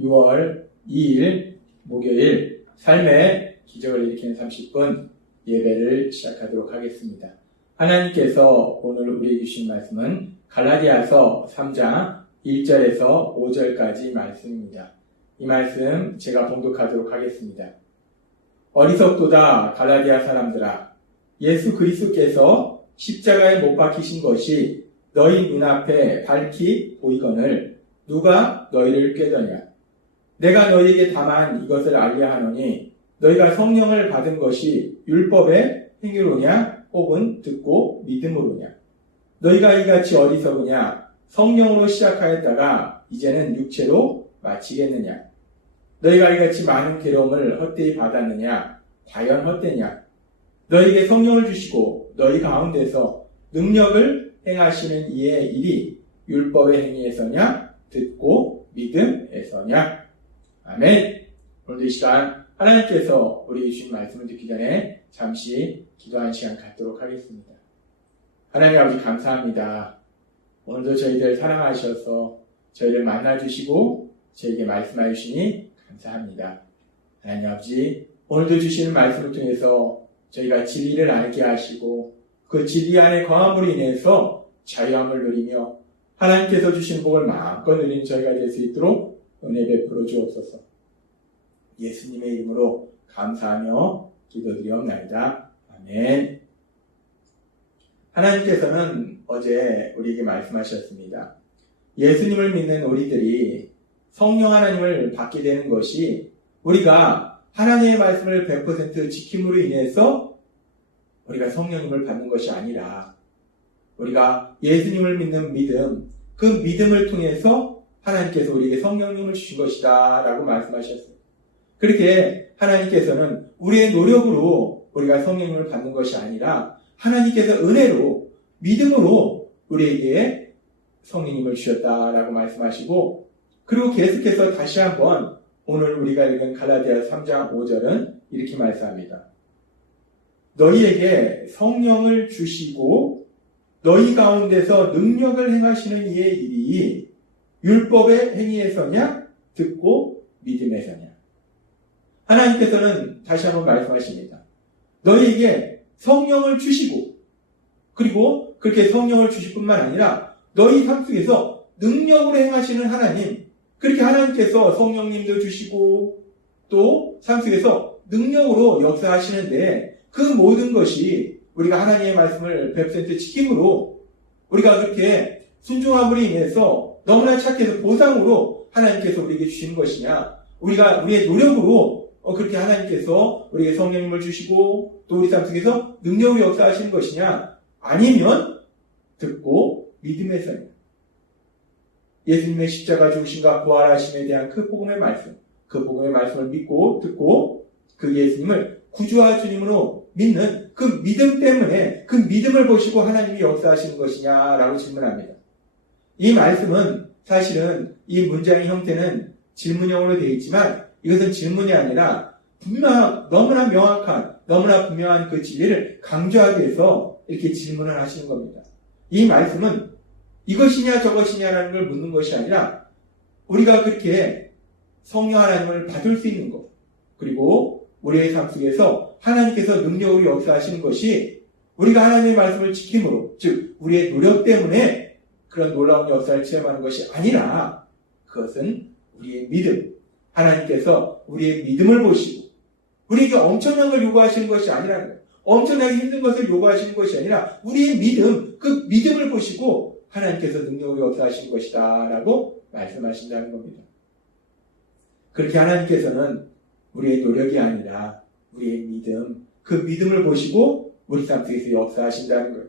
6월 2일 목요일 삶의 기적을 일으키는 30분 예배를 시작하도록 하겠습니다. 하나님께서 오늘 우리에게 주신 말씀은 갈라디아서 3장 1절에서 5절까지 말씀입니다. 이 말씀 제가 봉독하도록 하겠습니다. 어리석도다 갈라디아 사람들아, 예수 그리스도께서 십자가에 못 박히신 것이 너희 눈앞에 밝히 보이거늘 누가 너희를 꾀더냐? 내가 너희에게 다만 이것을 알려 하노니 너희가 성령을 받은 것이 율법의 행위로냐 혹은 듣고 믿음으로냐? 너희가 이같이 어리석으냐? 성령으로 시작하였다가 이제는 육체로 마치겠느냐? 너희가 이같이 많은 괴로움을 헛되이 받았느냐? 과연 헛되냐? 너희에게 성령을 주시고 너희 가운데서 능력을 행하시는 이의 일이 율법의 행위에서냐? 듣고 믿음에서냐? 아멘. 오늘도 이 시간 하나님께서 우리에게 주신 말씀을 듣기 전에 잠시 기도하는 시간 갖도록 하겠습니다. 하나님 아버지 감사합니다. 오늘도 저희들 사랑하셔서 저희를 만나주시고 저에게 말씀해 주시니 감사합니다. 하나님 아버지, 오늘도 주시는 말씀을 통해서 저희가 진리를 알게 하시고 그 진리 안에 거함으로 인해서 자유함을 누리며 하나님께서 주신 복을 마음껏 누리는 저희가 될 수 있도록 은혜 베풀어 주옵소서. 예수님의 이름으로 감사하며 기도드리옵나이다. 아멘. 하나님께서는 어제 우리에게 말씀하셨습니다. 예수님을 믿는 우리들이 성령 하나님을 받게 되는 것이 우리가 하나님의 말씀을 100% 지킴으로 인해서 우리가 성령님을 받는 것이 아니라 우리가 예수님을 믿는 믿음, 그 믿음을 통해서 하나님께서 우리에게 성령님을 주신 것이다 라고 말씀하셨습니다. 그렇게 하나님께서는 우리의 노력으로 우리가 성령님을 받는 것이 아니라 하나님께서 은혜로 믿음으로 우리에게 성령님을 주셨다라고 말씀하시고, 그리고 계속해서 다시 한번 오늘 우리가 읽은 갈라디아 3장 5절은 이렇게 말씀합니다. 너희에게 성령을 주시고 너희 가운데서 능력을 행하시는 이의 일이 율법의 행위에서냐 듣고 믿음에서냐? 하나님께서는 다시 한번 말씀하십니다. 너희에게 성령을 주시고, 그리고 그렇게 성령을 주실 뿐만 아니라 너희 삶 속에서 능력으로 행하시는 하나님, 그렇게 하나님께서 성령님도 주시고 또 삶 속에서 능력으로 역사하시는데, 그 모든 것이 우리가 하나님의 말씀을 100% 지킴으로 우리가 그렇게 순종함으로 인해서 너무나 착해서 보상으로 하나님께서 우리에게 주시는 것이냐, 우리가 우리의 노력으로 그렇게 하나님께서 우리에게 성령님을 주시고 또 우리 삶 속에서 능력을 역사하시는 것이냐, 아니면 듣고 믿음에서냐, 예수님의 십자가 죽으심과 부활하심에 대한 그 복음의 말씀, 그 복음의 말씀을 믿고 듣고 그 예수님을 구주와 주님으로 믿는 그 믿음 때문에 그 믿음을 보시고 하나님이 역사하시는 것이냐라고 질문합니다. 이 말씀은 사실은 이 문장의 형태는 질문형으로 되어 있지만 이것은 질문이 아니라 너무나 명확한, 너무나 분명한 그 진리를 강조하기 위해서 이렇게 질문을 하시는 겁니다. 이 말씀은 이것이냐 저것이냐라는 걸 묻는 것이 아니라 우리가 그렇게 성령 하나님을 받을 수 있는 것, 그리고 우리의 삶 속에서 하나님께서 능력으로 역사하시는 것이 우리가 하나님의 말씀을 지킴으로, 즉 우리의 노력 때문에 그런 놀라운 역사를 체험하는 것이 아니라 그것은 우리의 믿음, 하나님께서 우리의 믿음을 보시고 우리에게 엄청난 걸 요구하시는 것이 아니라는 거예요. 엄청나게 힘든 것을 요구하시는 것이 아니라 우리의 믿음, 그 믿음을 보시고 하나님께서 능력으로 역사하시는 것이다 라고 말씀하신다는 겁니다. 그렇게 하나님께서는 우리의 노력이 아니라 우리의 믿음, 그 믿음을 보시고 우리 삶 속에서 역사하신다는 거예요.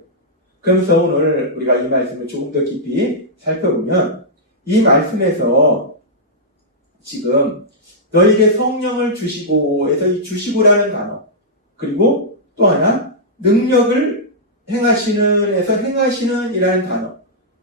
그러면서 오늘 우리가 이 말씀을 조금 더 깊이 살펴보면 이 말씀에서 지금 너에게 성령을 주시고 해서 이 주시고라는 단어, 그리고 또 하나 능력을 행하시는 에서 행하시는 이라는 단어,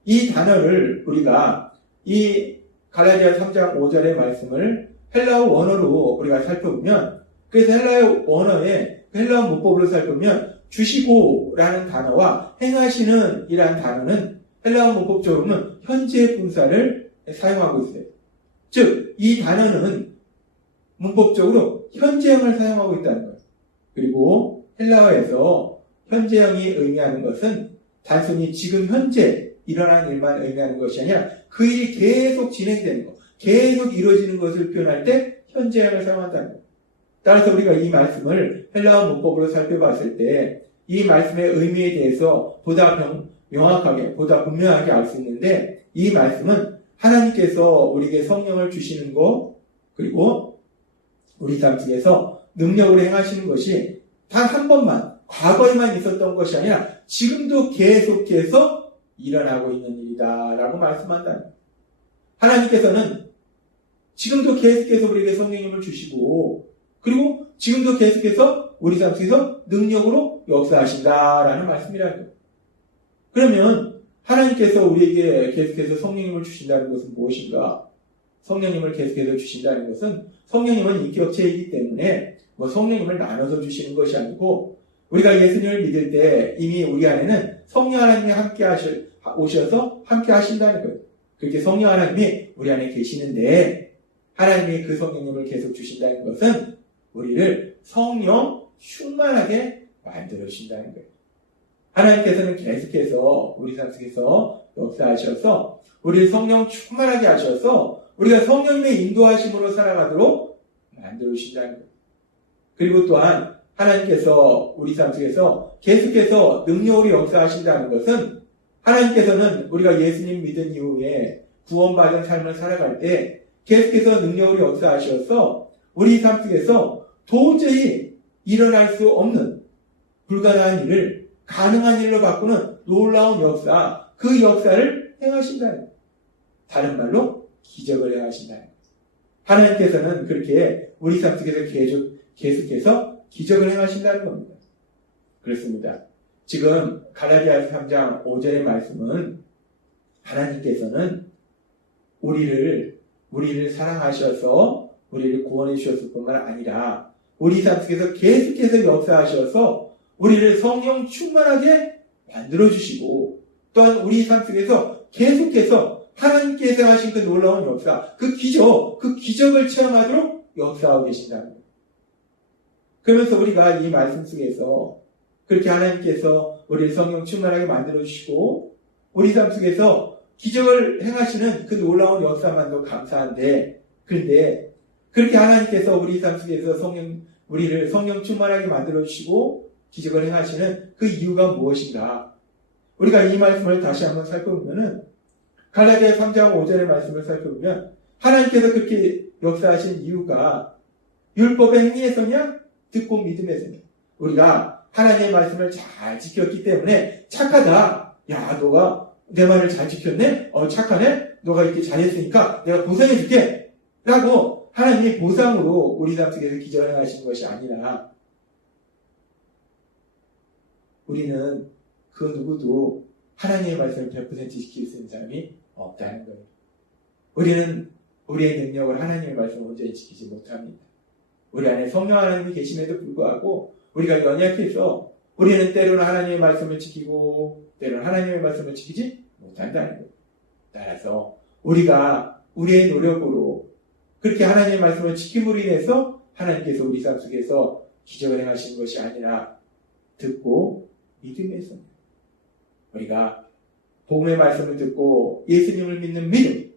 이 단어를 우리가 이 갈라디아 3장 5절의 말씀을 헬라어 원어로 우리가 살펴보면, 그래서 헬라어 원어의 헬라어 문법으로 살펴보면 주시고라는 단어와 행하시는 이라는 단어는 헬라어 문법적으로는 현재 분사를 사용하고 있어요. 즉, 이 단어는 문법적으로 현재형을 사용하고 있다는 거예요. 그리고 헬라어에서 현재형이 의미하는 것은 단순히 지금 현재 일어난 일만 의미하는 것이 아니라 그 일이 계속 진행되는 것, 계속 이루어지는 것을 표현할 때 현재형을 사용한다는 거예요. 따라서 우리가 이 말씀을 헬라어 문법으로 살펴봤을 때 이 말씀의 의미에 대해서 보다 명확하게, 보다 분명하게 알 수 있는데, 이 말씀은 하나님께서 우리에게 성령을 주시는 것, 그리고 우리 삶 속에서 능력으로 행하시는 것이 단 한 번만, 과거에만 있었던 것이 아니라 지금도 계속해서 일어나고 있는 일이다 라고 말씀한다는 거예요. 하나님께서는 지금도 계속해서 우리에게 성령님을 주시고, 그리고 지금도 계속해서 우리 삶 속에서 능력으로 역사하신다라는 말씀이라는 거예요. 그러면 하나님께서 우리에게 계속해서 성령님을 주신다는 것은 무엇인가? 성령님을 계속해서 주신다는 것은 성령님은 인격체이기 때문에 성령님을 나눠서 주시는 것이 아니고, 우리가 예수님을 믿을 때 이미 우리 안에는 성령 하나님이 함께 오셔서 함께 하신다는 거예요. 그렇게 성령 하나님이 우리 안에 계시는데, 하나님이 그 성령님을 계속 주신다는 것은 우리를 성령 충만하게 만들어 주신다는 거예요. 하나님께서는 계속해서 우리 삶 속에서 역사하셔서 우리를 성령 충만하게 하셔서 우리가 성령님의 인도하심으로 살아가도록 만들어 주신다는 거예요. 그리고 또한 하나님께서 우리 삶 속에서 계속해서 능력으로 역사하신다는 것은, 하나님께서는 우리가 예수님 믿은 이후에 구원받은 삶을 살아갈 때 계속해서 능력으로 역사하셔서 우리 삶 속에서 도저히 일어날 수 없는 불가능한 일을 가능한 일로 바꾸는 놀라운 역사, 그 역사를 행하신다는 거예요. 다른 말로 기적을 행하신다는 거예요. 하나님께서는 그렇게 우리 삶 속에서 계속해서 기적을 행하신다는 겁니다. 그렇습니다. 지금 갈라디아서 3장 5절의 말씀은 하나님께서는 우리를 사랑하셔서 우리를 구원해 주셨을 뿐만 아니라 우리 삶 속에서 계속해서 역사하셔서 우리를 성령 충만하게 만들어 주시고, 또한 우리 삶 속에서 계속해서 하나님께서 하신 그 놀라운 역사, 그 기적을 체험하도록 역사하고 계신다는 거예요. 그러면서 우리가 이 말씀 속에서 그렇게 하나님께서 우리를 성령 충만하게 만들어 주시고 우리 삶 속에서 기적을 행하시는 그 놀라운 역사만도 감사한데, 그런데 그렇게 하나님께서 우리 삶 속에서 우리를 성령 충만하게 만들어 주시고 기적을 행하시는 그 이유가 무엇인가? 우리가 이 말씀을 다시 한번 살펴보면은, 갈라디아 3장 5절의 말씀을 살펴보면 하나님께서 그렇게 역사하신 이유가 율법의 행위에서냐, 듣고 믿음에서냐. 우리가 하나님의 말씀을 잘 지켰기 때문에 착하다. 야, 너가 내 말을 잘 지켰네? 착하네? 너가 이렇게 잘했으니까 내가 보상해줄게. 라고 하나님이 보상으로 우리 삶 속에서 기적을 행하시는 것이 아니라, 우리는 그 누구도 하나님의 말씀을 100% 지킬 수 있는 사람이 없다는 거예요. 우리는 우리의 능력을 하나님의 말씀을 온전히 지키지 못합니다. 우리 안에 성령 하나님이 계심에도 불구하고 우리가 연약해서 우리는 때로는 하나님의 말씀을 지키고 때로는 하나님의 말씀을 지키지 못한다는 거예요. 따라서 우리가 우리의 노력으로 그렇게 하나님의 말씀을 지킴으로 인해서 하나님께서 우리 삶 속에서 기적을 행하시는 것이 아니라 듣고 믿음에서, 우리가 복음의 말씀을 듣고 예수님을 믿는 믿음,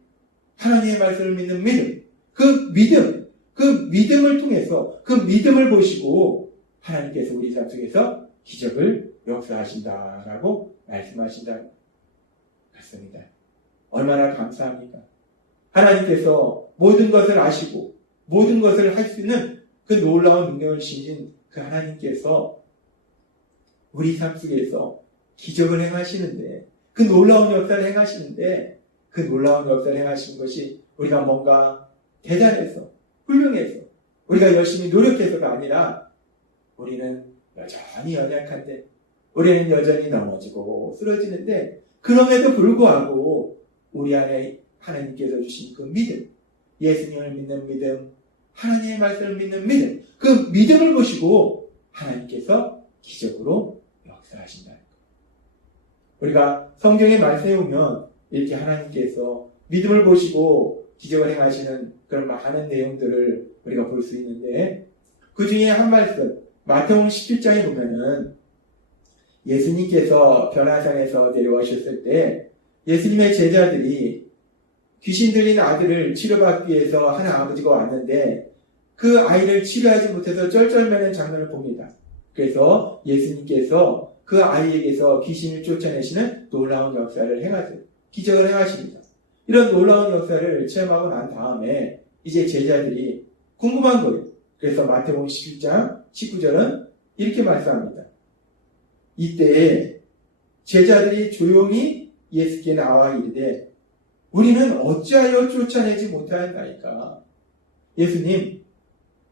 하나님의 말씀을 믿는 믿음, 그 믿음을 통해서 그 믿음을 보시고 하나님께서 우리 삶 속에서 기적을 역사하신다라고 말씀하신다. 그렇습니다. 얼마나 감사합니까? 하나님께서 모든 것을 아시고 모든 것을 할 수 있는 그 놀라운 능력을 지닌 그 하나님께서 우리 삶 속에서 기적을 행하시는데, 그 놀라운 역사를 행하시는데, 그 놀라운 역사를 행하시는 것이 우리가 뭔가 대단해서, 훌륭해서, 우리가 열심히 노력해서가 아니라 우리는 여전히 연약한데, 우리는 여전히 넘어지고 쓰러지는데, 그럼에도 불구하고 우리 안에 하나님께서 주신 그 믿음, 예수님을 믿는 믿음, 하나님의 말씀을 믿는 믿음, 그 믿음을 보시고 하나님께서 기적으로 역사하신다는 거예요. 우리가 성경의 말씀에 보면 이렇게 하나님께서 믿음을 보시고 기적을 행하시는 그런 많은 내용들을 우리가 볼 수 있는데, 그 중에 한 말씀, 마태복음 17장에 보면은 예수님께서 변화산에서 내려오셨을 때 예수님의 제자들이 귀신 들린 아들을 치료받기 위해서 한 아버지가 왔는데 그 아이를 치료하지 못해서 쩔쩔매는 장면을 봅니다. 그래서 예수님께서 그 아이에게서 귀신을 쫓아내시는 놀라운 역사를 행하세요. 기적을 행하십니다. 이런 놀라운 역사를 체험하고 난 다음에 이제 제자들이 궁금한 거예요. 그래서 마태복음 11장 19절은 이렇게 말씀합니다. 이때 제자들이 조용히 예수께 나와 이르되 우리는 어찌하여 쫓아내지 못하였나이까. 예수님,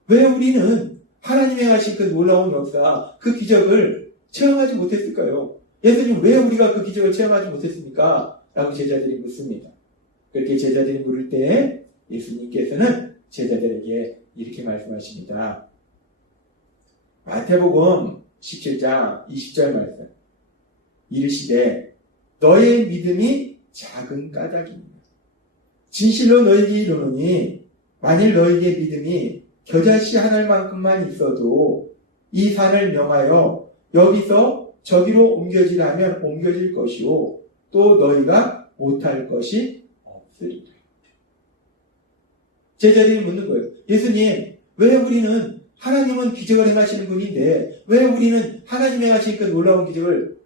왜 우리는 하나님이 행하신 그 놀라운 역사, 그 기적을 체험하지 못했을까요? 예수님, 왜 우리가 그 기적을 체험하지 못했습니까? 라고 제자들이 묻습니다. 그렇게 제자들이 물을 때 예수님께서는 제자들에게 이렇게 말씀하십니다. 마태복음 17장 20절 말씀. 이르시되 너의 믿음이 작은 까닭입니다. 진실로 너에게 이르노니 만일 너에게 믿음이 겨자씨 하나만큼만 있어도 이 산을 명하여 여기서 저기로 옮겨지라면 옮겨질 것이요 또 너희가 못할 것이 없으리라. 제자들이 묻는 거예요. 예수님, 왜 우리는 하나님은 기적을 행하시는 분인데 왜 우리는 하나님이 행하신 그 놀라운 기적을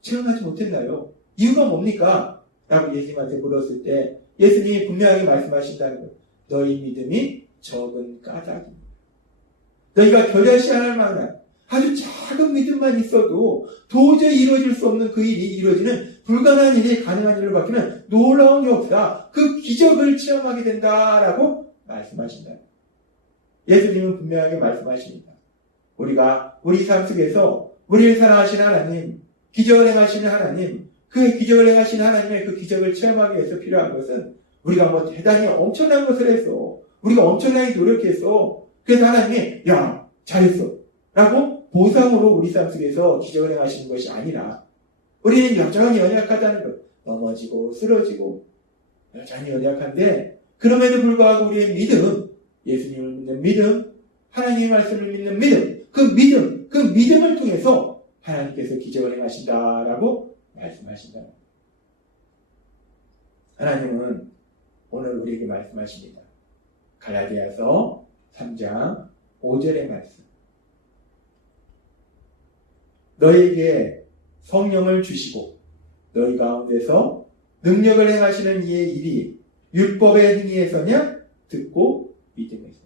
체험하지 못했나요? 이유가 뭡니까? 라고 예수님한테 물었을 때 예수님이 분명하게 말씀하신다는 거예요. 너희 믿음이 적은 까닭입니다. 너희가 겨자씨 하나만한 아주 작은 믿음만 있어도 도저히 이루어질 수 없는 그 일이 이루어지는 불가능한 일이 가능한 일로 바뀌는 놀라운 역사, 그 기적을 체험하게 된다라고 말씀하신다. 예수님은 분명하게 말씀하십니다. 우리가 우리 삶 속에서 우리를 사랑하시는 하나님, 기적을 행하시는 하나님, 그 기적을 행하시는 하나님의 그 기적을 체험하기 위해서 필요한 것은 우리가 뭐 대단히 엄청난 것을 했어. 우리가 엄청나게 노력했어. 그래서 하나님이 야 잘했어 라고 보상으로 우리 삶 속에서 기적을 행하시는 것이 아니라 우리는 여전히 연약하다는 것. 넘어지고 쓰러지고 여전히 연약한데 그럼에도 불구하고 우리의 믿음, 예수님을 믿는 믿음, 하나님의 말씀을 믿는 믿음, 그 믿음을 통해서 하나님께서 기적을 행하신다라고 말씀하신다. 하나님은 오늘 우리에게 말씀하십니다. 갈라디아서 3장 5절의 말씀. 너희에게 성령을 주시고 너희 가운데서 능력을 행하시는 이의 일이 율법의 행위에서냐 듣고 믿음에서냐.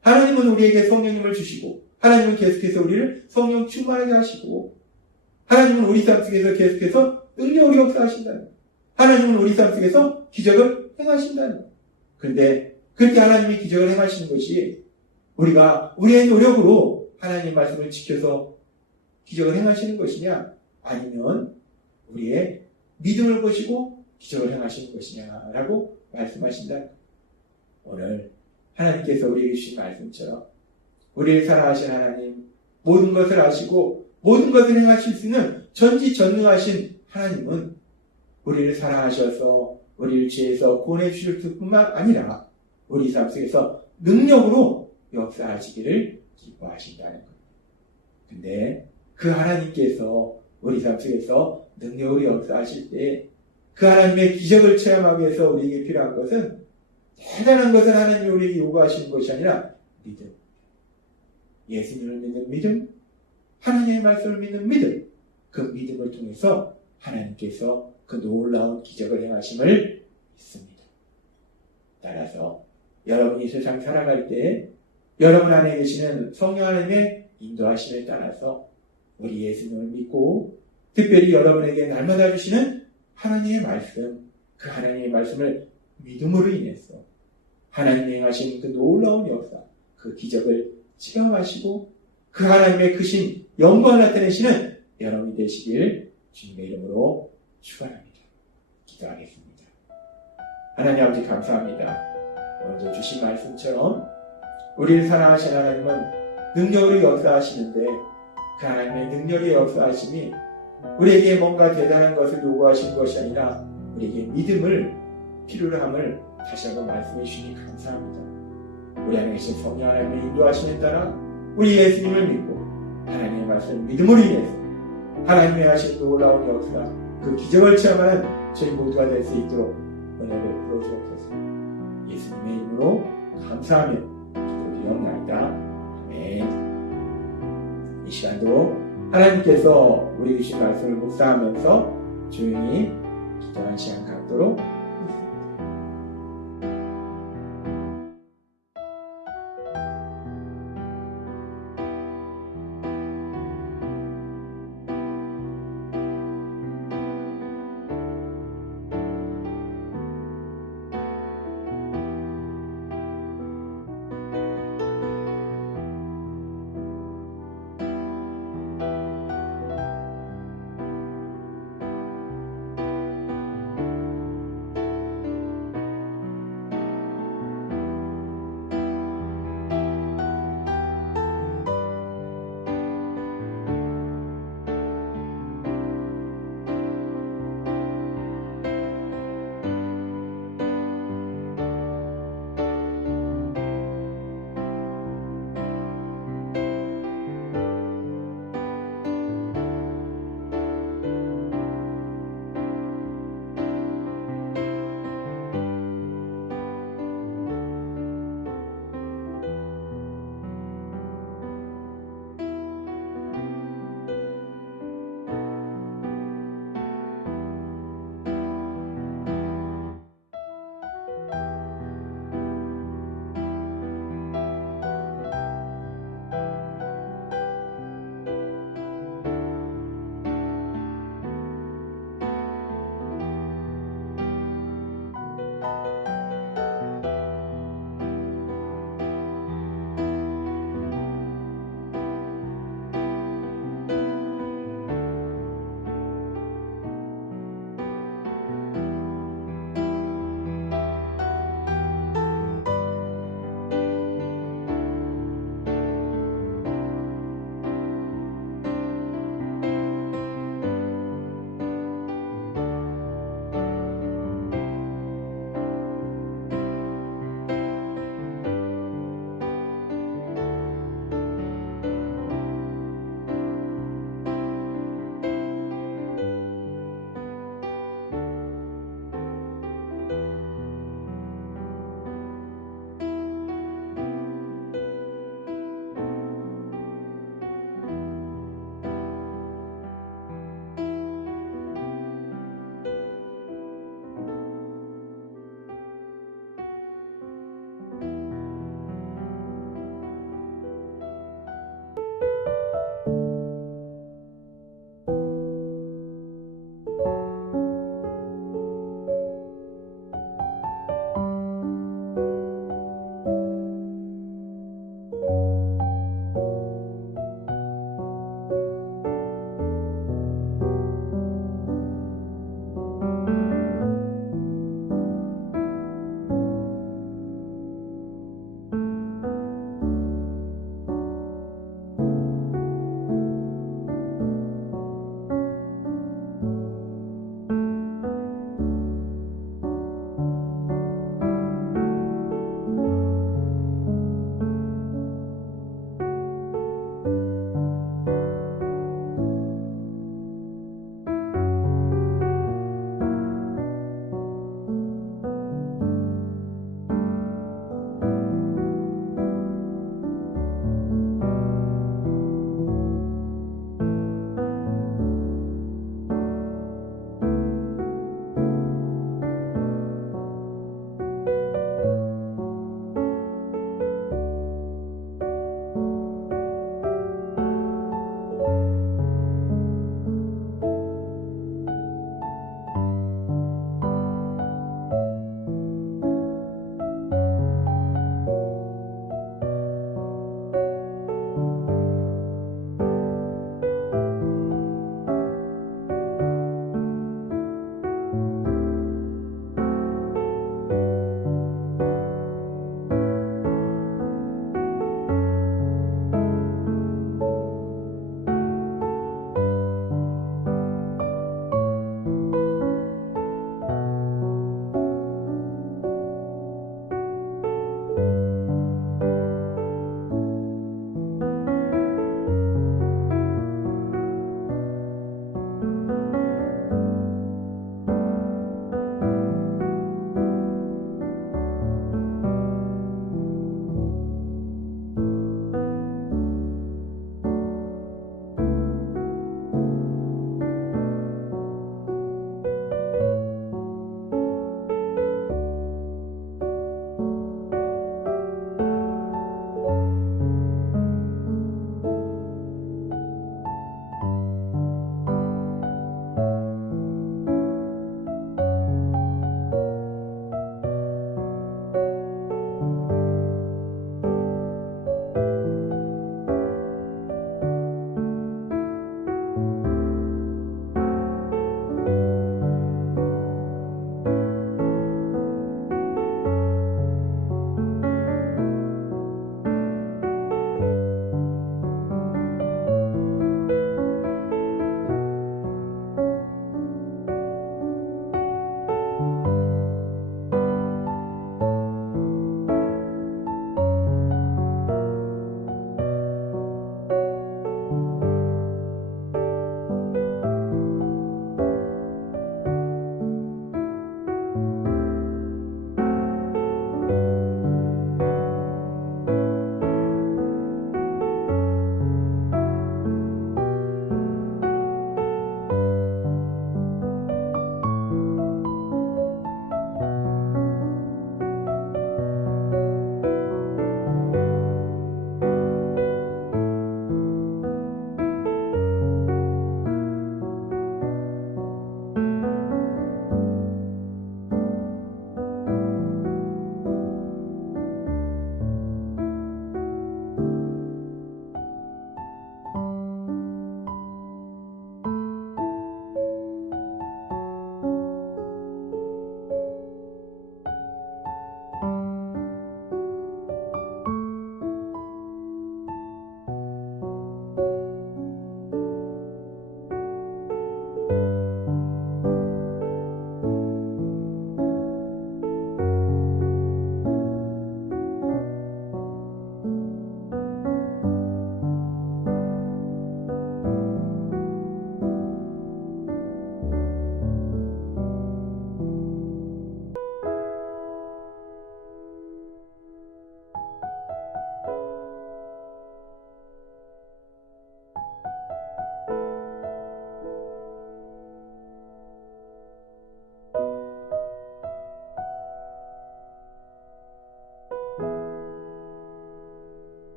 하나님은 우리에게 성령님을 주시고 하나님은 계속해서 우리를 성령 충만하게 하시고 하나님은 우리 삶 속에서 계속해서 능력으로 역사하신다는 거예요. 하나님은 우리 삶 속에서 기적을 행하신다는 거예요. 그런데 그렇게 하나님이 기적을 행하시는 것이 우리가 우리의 노력으로 하나님 말씀을 지켜서 기적을 행하시는 것이냐 아니면 우리의 믿음을 보시고 기적을 행하시는 것이냐라고 말씀하신다. 오늘 하나님께서 우리에게 주신 말씀처럼 우리를 사랑하신 하나님, 모든 것을 아시고 모든 것을 행하실 수 있는 전지전능하신 하나님은 우리를 사랑하셔서 우리를 죄에서 구원해 주실 뿐만 아니라 우리 삶 속에서 능력으로 역사하시기를 기뻐하신다는 겁니다. 근데 그 하나님께서 우리 삶 속에서 능력으로 역사하실 때 그 하나님의 기적을 체험하기 위해서 우리에게 필요한 것은 대단한 것을 하나님이 우리에게 요구하시는 것이 아니라 믿음. 예수님을 믿는 믿음, 하나님의 말씀을 믿는 믿음, 그 믿음을 통해서 하나님께서 그 놀라운 기적을 행하심을 믿습니다. 따라서 여러분이 세상 살아갈 때 여러분 안에 계시는 성령 하나님의 인도하심에 따라서 우리 예수님을 믿고 특별히 여러분에게 날마다 주시는 하나님의 말씀, 그 하나님의 말씀을 믿음으로 인해서 하나님이 행하신 그 놀라운 역사, 그 기적을 체험하시고 그 하나님의 크신 영광을 나타내시는 여러분이 되시길 주님의 이름으로 축원합니다. 기도하겠습니다. 하나님 아버지 감사합니다. 오늘도 주신 말씀처럼 우리를 사랑하신 하나님은 능력으로 역사하시는데 그 하나님의 능력의 역사하심이 우리에게 뭔가 대단한 것을 요구하시는 것이 아니라 우리에게 믿음을 필요로 함을 다시 한번 말씀해 주시니 감사합니다. 우리 안에 계신 성령 하나님의 인도하심에 따라 우리 예수님을 믿고 하나님의 말씀을 믿음으로 인해서 하나님의 하신 그 놀라운 역사, 그 기적을 체험하는 저희 모두가 될 수 있도록 은혜를 베풀어 주옵소서. 예수님의 이름으로 감사하며 기도드리옵나이다. 아멘. 이 시간도 하나님께서 우리 주신 말씀을 묵상하면서 조용히 기도하는 시간 갖도록